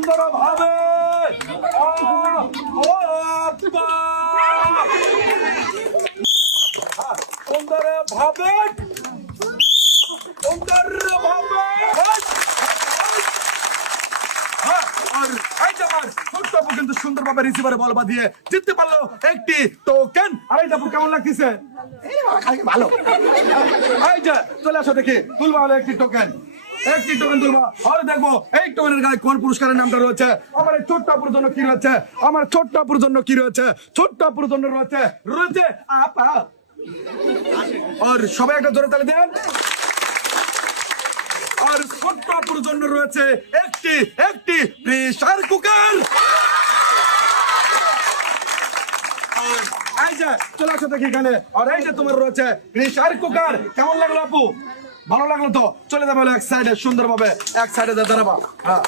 সুন্দরভাবে সুন্দরভাবে সুন্দরভাবে কিন্তু সুন্দরভাবে রিসিভারে বল বাঁধিয়ে জিততে পারলো একটি টোকেন। আর এই টাপু কেমন লাগতেছে? ভালো। এই যে চলে আসো দেখি তুলবা হলো একটি টোকেন, একটি টোকেন তুলবা। আর দেখবো এই টোকেনের গায়ে কোন পুরস্কারের নামটা রয়েছে। আমার এই ছোট্ট আপুর জন্য কি রয়েছে, আমার ছোট্ট আপুর জন্য কি রয়েছে, ছোট্ট আপুর জন্য রয়েছে রয়েছে আপা। আর সবাই একটা জোরে তালি দেন। আর ছোট্ট আপুর জন্য রয়েছে একটি একটি প্রেসার কুকার। এই যে চলে আসো দেখি এখানে। আর এই যে তোমার রয়েছে প্রেসার কুকার। কেমন লাগলো আপু? ভালো লাগলো তো? চলে যাবে এক সাইডে সুন্দরভাবে, এক সাইডে দাঁড়াবা। হ্যাঁ